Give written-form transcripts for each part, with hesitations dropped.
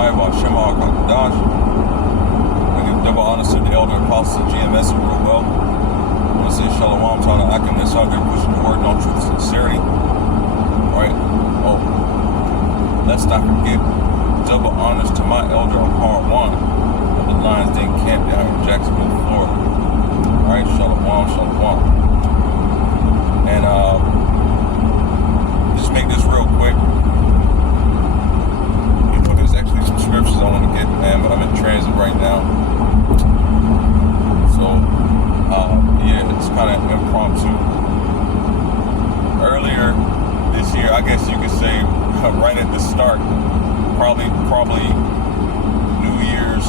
Shai Shema Kakadash. We give double honors to the elder apostles of GMS who rule well. I want to say Shalom, Tana Akim, that's out there pushing the word, no truth, sincerity. Alright? Oh, let's not forget double honors to my elder on part 1 of the Lions Den camp down in Jacksonville, Florida. Alright, Shalom, Shalom. And just make this real quick. There's actually some scriptures I want to get, man, but I'm in transit right now. So, yeah, it's kind of impromptu. Earlier this year, I guess you could say, right at the start, probably New Year's,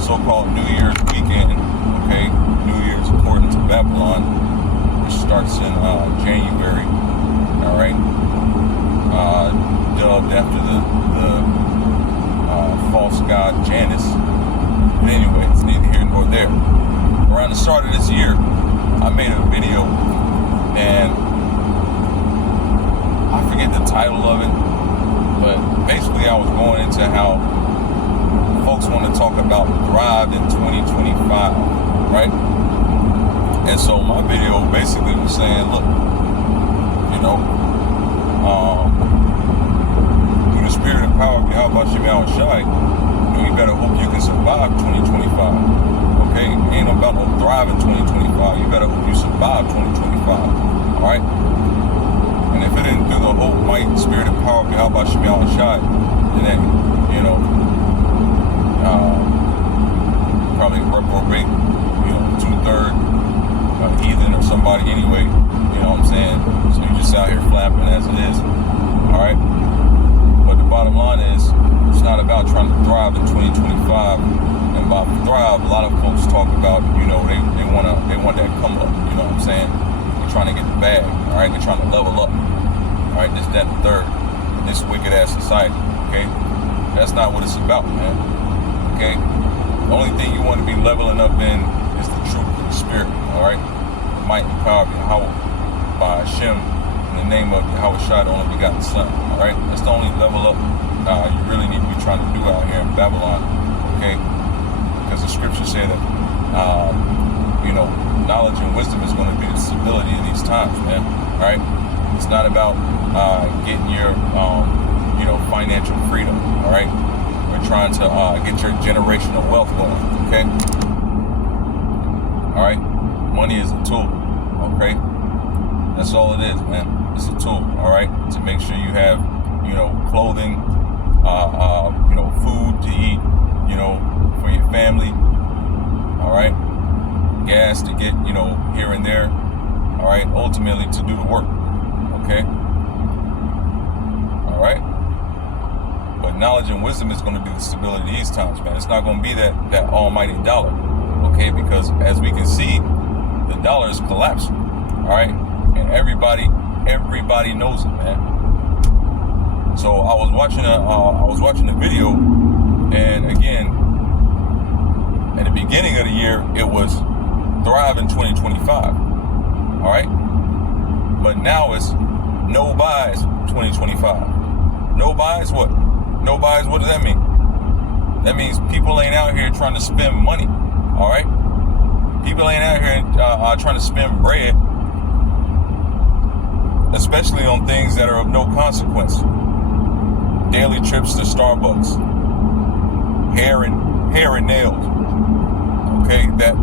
so-called New Year's weekend, okay? New Year's according to Babylon, which starts in January, all right? Dubbed after the false god Janus. But anyway, it's neither here nor there. Around the start of this year, I made a video, and I forget the title of it, but basically I was going into how folks want to talk about Thrive in 2025, right? And so my video basically was saying, look, you know, through the spirit and power of Yahweh Shem Shai, you better hope you can survive 2025. Okay? Ain't about no thrive in 2025. You better hope you survive 2025. Alright? And if it didn't do the whole might, spirit and power of Yahweh Shem Shai, then, you know, probably reprobate, you know, 2/3 heathen or somebody anyway. You know what I'm saying? So you just out here flapping as it is. Alright? But the bottom line is, it's not about trying to thrive in 2025. And by thrive, a lot of folks talk about, you know, they want that come up. You know what I'm saying? They're trying to get the bag. Alright? They're trying to level up. Alright? This, that, and the third. In this wicked ass society. Okay? That's not what it's about, man. Okay? The only thing you want to be leveling up in is the truth of the spirit. Alright? The might and power of Yahweh by Hashem, in the name of Yahweh Shai, the only begotten Son. Alright? That's the only level up you really need to be trying to do out here in Babylon. Okay? Because the scriptures say that, you know, knowledge and wisdom is going to be the stability in these times, man. Alright? It's not about getting your, you know, financial freedom. Alright? We're trying to get your generational wealth going. Okay? Alright? Money is a tool. Okay? That's all it is, man. It's a tool, all right, to make sure you have, you know, clothing, you know, food to eat, you know, for your family, all right, gas to get, you know, here and there, all right, ultimately to do the work, okay, all right. But knowledge and wisdom is going to be the stability these times, man. It's not going to be that almighty dollar, okay, because as we can see, the dollar is collapsing, all right. And everybody knows it, man. So I was watching a video, and again, at the beginning of the year, it was Thrive in 2025. All right, but now it's no buys 2025. No buys what? No buys. What does that mean? That means people ain't out here trying to spend money. All right, people ain't out here trying to spend bread. Especially on things that are of no consequence. Daily trips to Starbucks. Hair and nails. Okay, that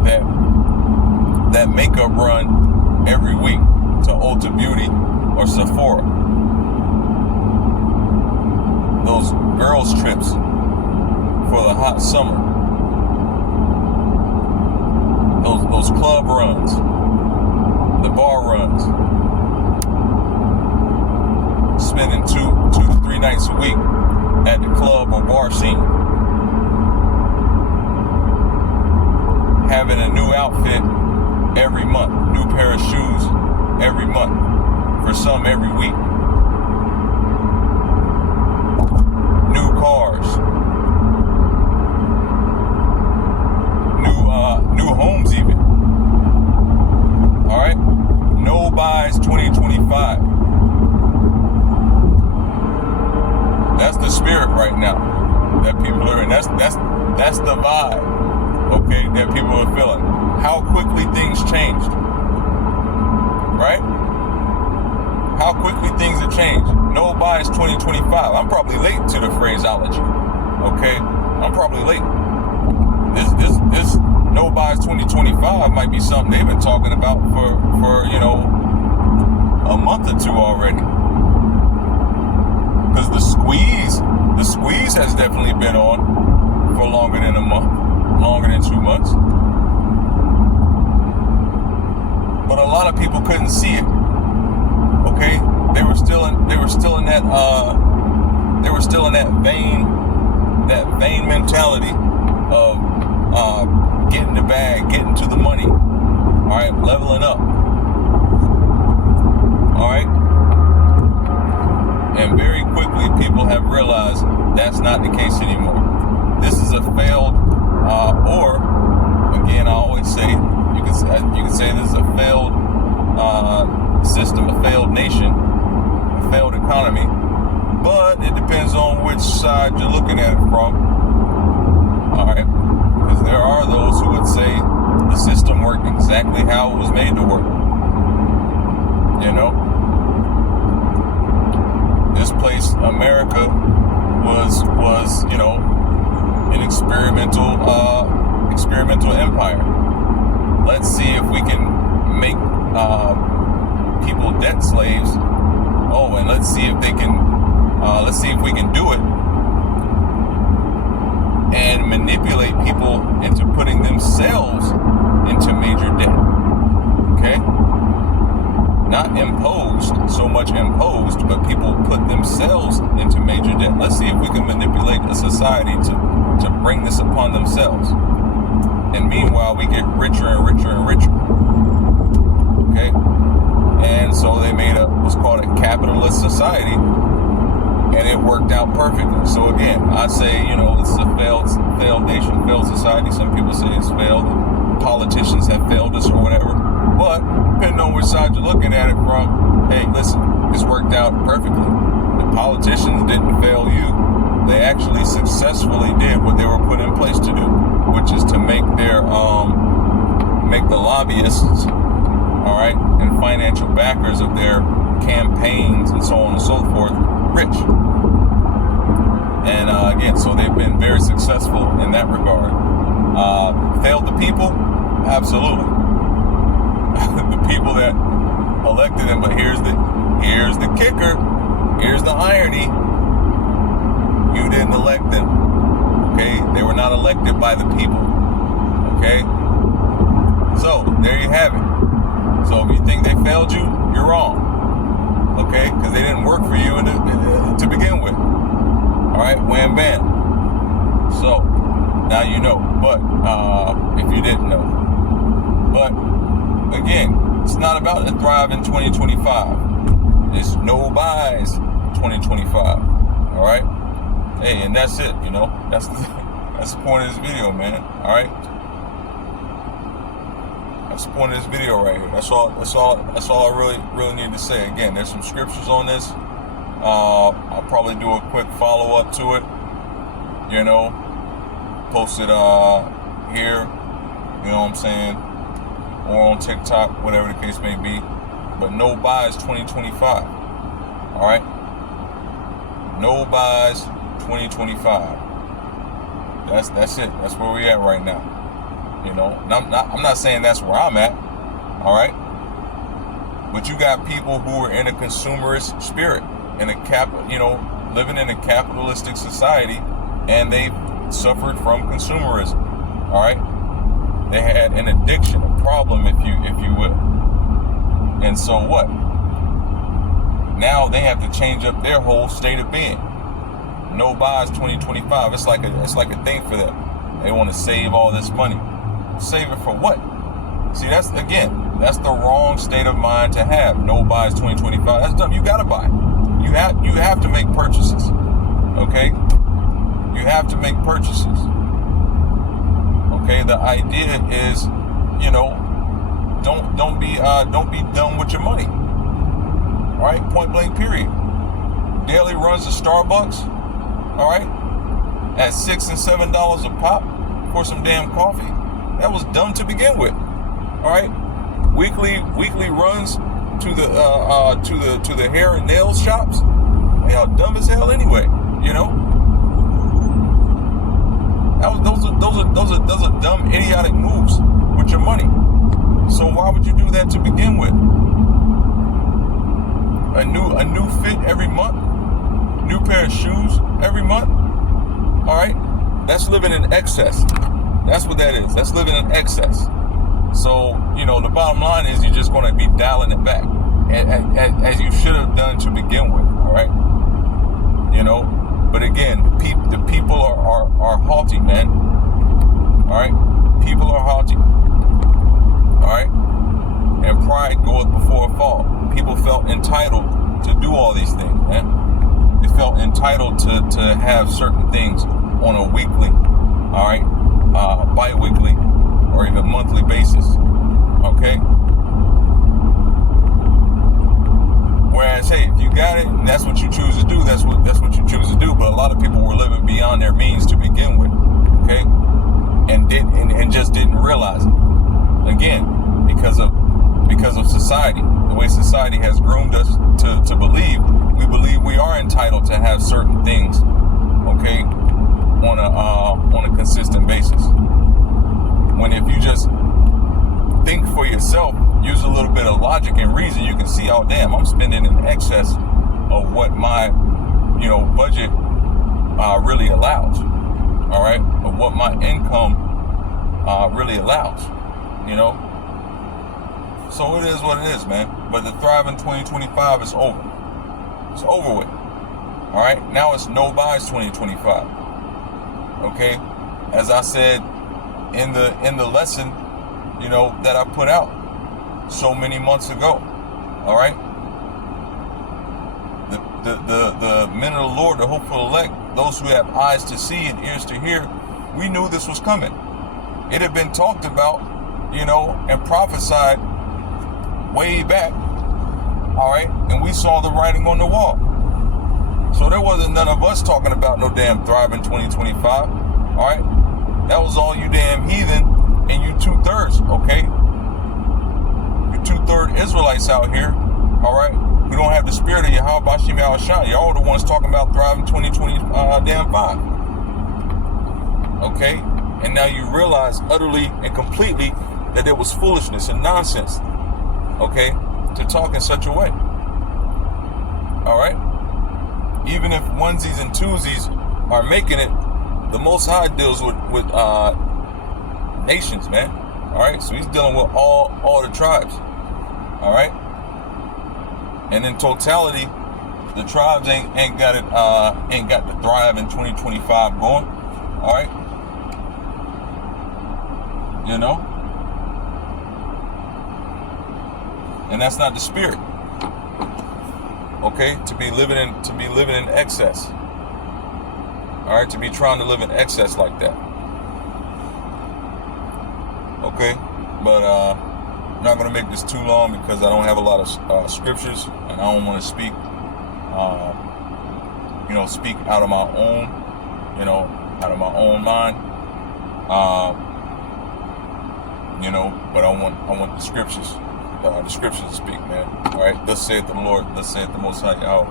makeup run every week to Ulta Beauty or Sephora. Those girls trips for the hot summer. Those club runs. The bar runs. Spending two to 3 nights a week at the club or bar scene. Having a new outfit every month. New pair of shoes every month. For some, every week. New cars. New homes even. Alright? No buys 2025. That's the spirit right now. that people are in. That's the vibe, okay, that people are feeling. How quickly things changed, right? How quickly things have changed. No bias 2025. I'm probably late to the phraseology, okay? I'm probably late. This no bias 2025 might be something they've been talking about for you know, a month or two already. Because the squeeze has definitely been on for longer than a month, longer than 2 months. But a lot of people couldn't see it. Okay, they were still in that vain mentality of getting the bag, getting to the money. All right, leveling up. All right, and very quickly people have realized that's not the case anymore. This is a failed, or again, I always say you can say this is a failed system, a failed nation, a failed economy, but it depends on which side you're looking at it from. All right, because there are those who would say the system worked exactly how it was made to work. You know, this place, America, was you know, an experimental empire. Let's see if we can make people debt slaves. Oh, and let's see if we can do it and manipulate people into putting themselves into major debt. Okay? Not imposed, so much imposed, but people put themselves into major debt. Let's see if we can manipulate a society to bring this upon themselves. And meanwhile, we get richer and richer and richer. Okay? And so they made what's called a capitalist society, and it worked out perfectly. So again, I say, you know, this is a failed nation, failed society. Some people say it's failed. Politicians have failed us or whatever. But depending on which side you're looking at it from, hey, listen, this worked out perfectly. The politicians didn't fail you. They actually successfully did what they were put in place to do, which is to make the lobbyists, all right, and financial backers of their campaigns and so on and so forth rich. And again, so they've been very successful in that regard. Failed the people? Absolutely. The people that elected them, but here's the kicker, here's the irony. You didn't elect them. Okay? They were not elected by the people. Okay? So, there you have it. So, if you think they failed you, you're wrong. Okay? Because they didn't work for you to begin with. Alright? Wham bam. So, now you know. But, if you didn't know. But, again, it's not about to thrive in 2025. It's no buys 2025. Alright? Hey, and that's it, you know. That's the point of this video, man. Alright? That's the point of this video right here. That's all I really need to say. Again, there's some scriptures on this. I'll probably do a quick follow-up to it. You know. Post it here. You know what I'm saying? Or on TikTok, whatever the case may be. But no buys 2025. Alright? No buys 2025. That's it. That's where we at right now. You know, and I'm not saying that's where I'm at. Alright? But you got people who are in a consumerist spirit, living in a capitalistic society, and they've suffered from consumerism. Alright? They had an addiction, a problem, if you will. And so what? Now they have to change up their whole state of being. No buys 2025. It's like a thing for them. They want to save all this money. Save it for what? See, that's the wrong state of mind to have. No buys 2025. That's dumb. You gotta buy. You have to make purchases. Okay? You have to make purchases. Okay, the idea is, you know, don't be dumb with your money. All right, point blank, period. Daily runs to Starbucks. All right, at $6 and $7 a pop for some damn coffee. That was dumb to begin with. All right, weekly runs to the hair and nail shops. Y'all dumb as hell anyway. You know, those are dumb, idiotic moves with your money. So why would you do that to begin with? A new fit every month, new pair of shoes every month. All right, that's living in excess. That's what that is. That's living in excess. So, you know, the bottom line is you're just going to be dialing it back as you should have done to begin with. All right, you know. But again, the people are haughty, man. All right, people are haughty. All right, and pride goeth before a fall. People felt entitled to do all these things, man. They felt entitled to have certain things on a weekly, all right, bi-weekly, or even monthly basis. Okay. Whereas, hey, if you got it, and that's what you choose to do, that's what you choose to do. But a lot of people were living beyond their means to begin with, okay, and just didn't realize it. Again, because of society, the way society has groomed us to believe we are entitled to have certain things, okay, on a consistent basis. When if you just think for yourself, use a little bit of logic and reason, you can see, oh damn, I'm spending in excess of what my, you know, budget really allows. All right, of what my income really allows. You know. So it is what it is, man. But the Thriving 2025 is over. It's over with. All right, now it's no buys 2025. Okay, as I said in the lesson, you know, that I put out so many months ago. All right, the men of the Lord, the hopeful elect, those who have eyes to see and ears to hear, we knew this was coming. It had been talked about, you know, and prophesied way back. All right, and we saw the writing on the wall. So there wasn't none of us talking about no damn Thriving 2025. All right, that was all you damn heathen and you 2/3, okay? You 2/3 Israelites out here, all right? We don't have the spirit of Yahweh Bashim Yahushua. Y'all the ones talking about Thriving 2025. Okay? And now you realize utterly and completely that it was foolishness and nonsense, okay, to talk in such a way. All right? Even if onesies and twosies are making it, the Most High deals with nations, man. All right? So he's dealing with all the tribes. All right? And in totality, the tribes ain't got the Thrive in 2025 going. All right? You know? And that's not the spirit. Okay? To be living in excess. All right? To be trying to live in excess like that. Okay? But I'm not going to make this too long because I don't have a lot of scriptures and I don't want to speak speak out of my own, out of my own mind. But I want the scriptures to speak, man. All right, thus saith the Lord, thus saith the Most High Yahweh.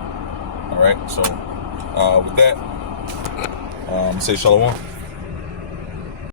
All right, so with that, say shalom.